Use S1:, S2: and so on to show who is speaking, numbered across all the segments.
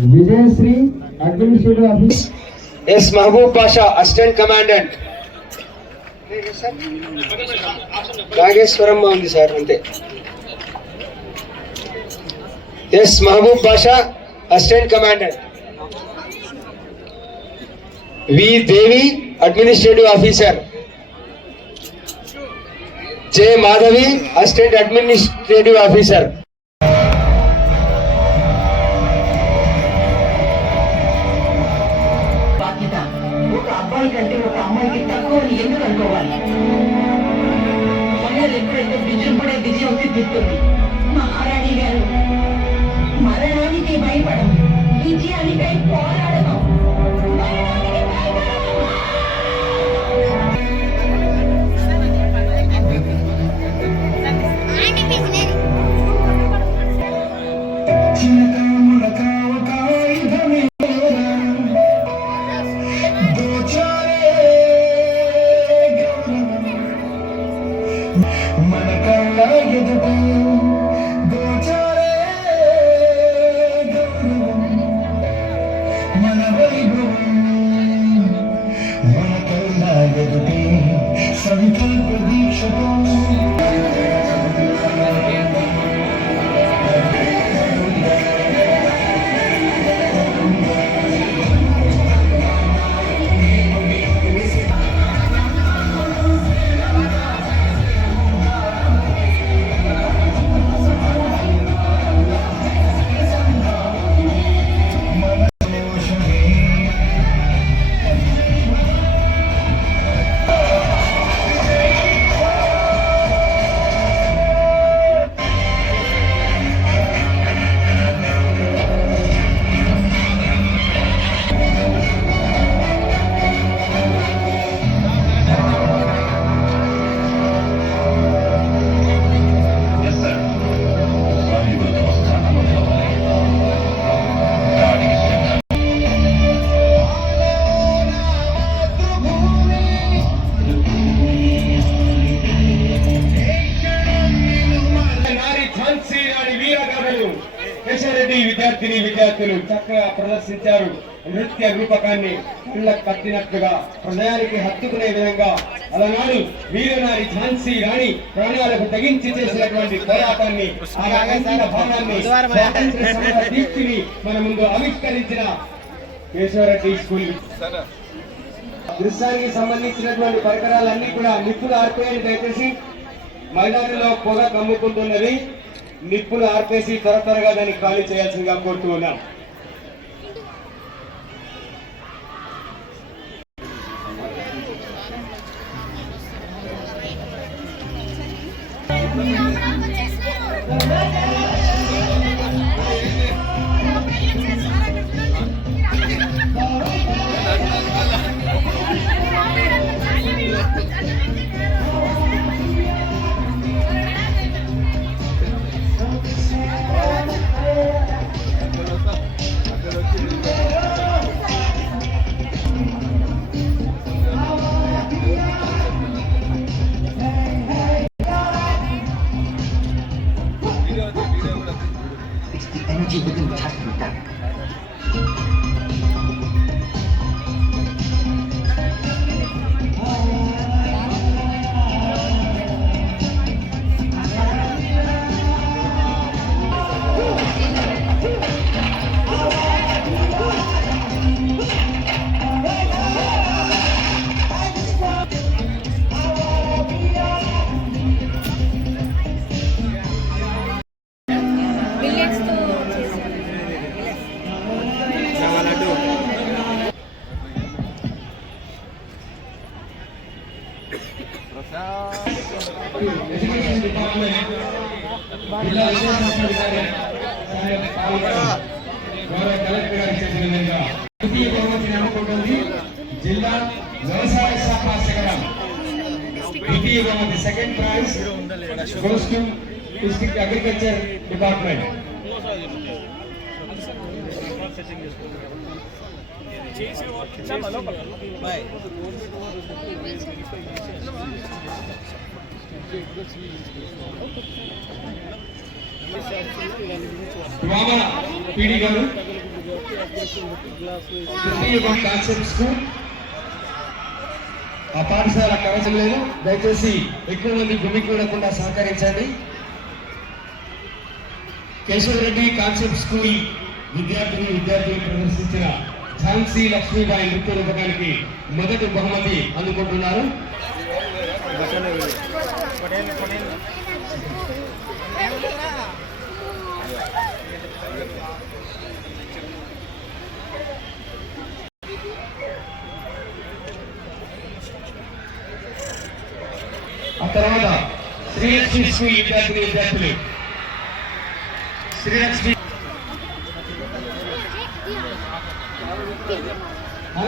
S1: Vijayasri administrative office
S2: S Mahaboob Basha assistant commandant Nageswaramma ఉంది sir అంతే
S3: S Mahaboob Basha assistant commandant V Devi administrative officer J Madhavi assistant administrative officer গুরুত্ব দিই
S4: మన
S2: విద్యార్థిని విద్యార్థులు చక్కగా ప్రదర్శించారు. నృత్య రూపకాన్ని కళ్ళకు కట్టినట్లుగా హృదయానికి హత్తుకునే విధంగా అలనాడు వీరనారి ఝాన్సీ రాణి ప్రాణాలకు తెగించి చేసినటువంటి పోరాటాన్ని ఆ రకమైన భావాన్ని స్వాతంత్ర్య దీప్తిని మన ముందు ఆవిష్కరించిన కేశవరెడ్డి స్కూల్. దృశ్యానికి సంబంధించినటువంటి పరికరాలన్నీ కూడా నిప్పులు ఆర్పేయండి దయచేసి మైదానంలో పొగ కమ్ముకుంటున్నది. నిప్పులు ఆర్పేసి త్వర త్వరగా దాన్ని ఖాళీ చేయాల్సిందిగా కోరుతూ ఉన్నాం
S5: 지구든
S1: 찾습니다. జిల్లా వ్యవసాయ శాఖ శిఖరం ద్వితీయ బహుమతి second prize goes to district agriculture department PD గారు.
S2: Concept school. ఆ పాఠశాల కవచం లేదు దయచేసి ఎక్కువ మంది గుమికూడకుండా సహకరించండి. కేశవరెడ్డి కాన్సెప్ట్ స్కూల్ విద్యార్థిని విద్యార్థులు ప్రదర్శించిన ఝాన్సీ లక్ష్మీబాయి నృత్య రూపకానికి మొదటి బహుమతి అందుకుంటున్నారు. ఆ తర్వాత శ్రీలక్ష్మి స్కూల్ విద్యార్థిని విద్యార్థులు. శ్రీలక్ష్మి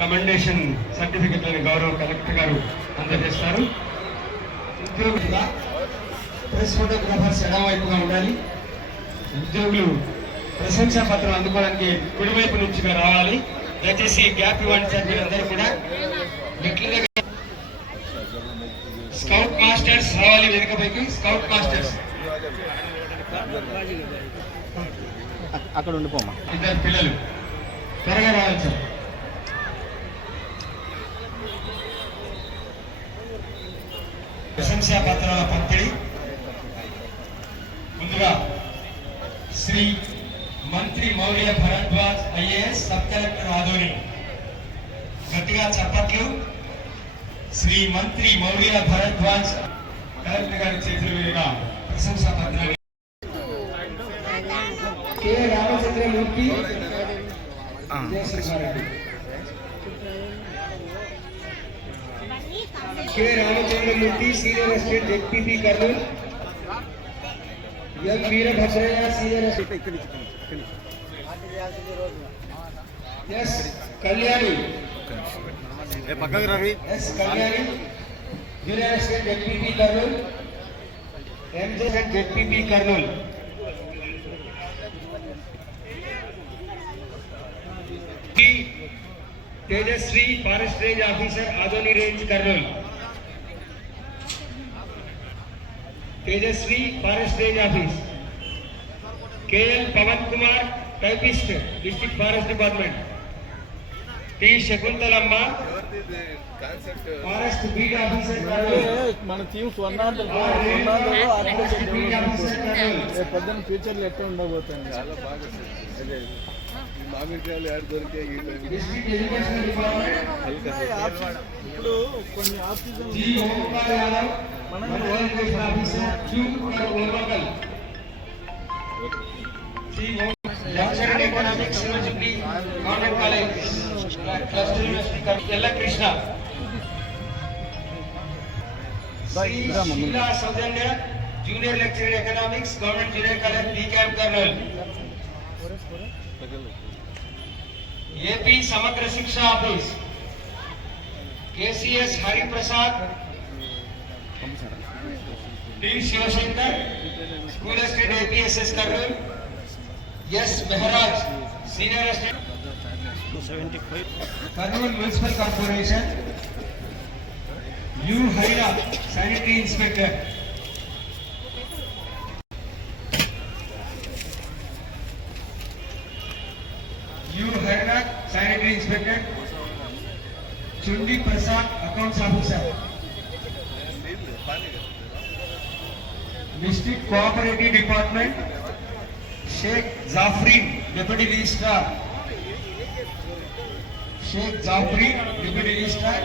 S2: కమెండేషన్ సర్టిఫికెట్లను గౌరవ కలెక్టర్ గారు అందజేస్తారు. ఉద్యోగులుగా ప్రెస్ ఫోటోగ్రాఫర్స్ ఎడమవైపుగా ఉండాలి. ఉద్యోగులు ప్రశంసా పత్రం అందుకోవడానికి కుడివైపు నుంచి రావాలి. దయచేసి గ్యాప్ ఇవ్వండి సార్ మీరందరూ కూడా. స్కౌట్ మాస్టర్స్ రావాలి వెనుకపైకి స్కౌట్ మాస్టర్స్
S1: అక్కడ ఉండిపోమా
S2: ఇద్దరు పిల్లలు. త్వరగా రావచ్చు. ప్రశంసా పత్రాల పంపిణీ. ముందుగా శ్రీ మంత్రి Maurya Bharadwaj IAS sub collector Adoni గట్టిగా చప్పట్లు. శ్రీ మంత్రి మౌర్య భరద్వాజ్ కలెక్టర్ గారి చేతుల మీదుగా ప్రశంసా పత్రాన్ని K Ramachandramurthy Vijayasimhareddy K Ramachandramurthy senior assistant ZPP Kurnool. M Veerabhadraiah senior assistant S Kalyani.
S1: పక్కకు
S2: Ravi S Kalyani. Junior assistant ZPP Kurnool. MJ ZPP Kurnool T Tejaswi forest range officer Adoni range Kurnool Tejaswi forest range office KL Pavan Kumar typist district forest department T Shakunthalamma. Forest beat officer
S1: మన teams one not పొద్దున్న ఫ్యూచర్లో ఎట్లా ఉండబోతుంది
S2: education department.
S1: ఇప్పుడు కొన్ని
S2: education officer economics college. cluster university Ella Krishna Sri Sheela Soujanya junior lecturer in economics government junior college D camp Kurnool AP Samagra Shiksha office KCS Hariprasad D Sivasankar school assistant APSS Kurnool S Meharaj senior assistant Kurnool municipal corporation U Haira sanitary inspector U Haira sanitary inspector Chundi Prasad accounts officer district cooperative department Sheikh Jafreen deputy registrar Sheikh Jafreen deputy registrar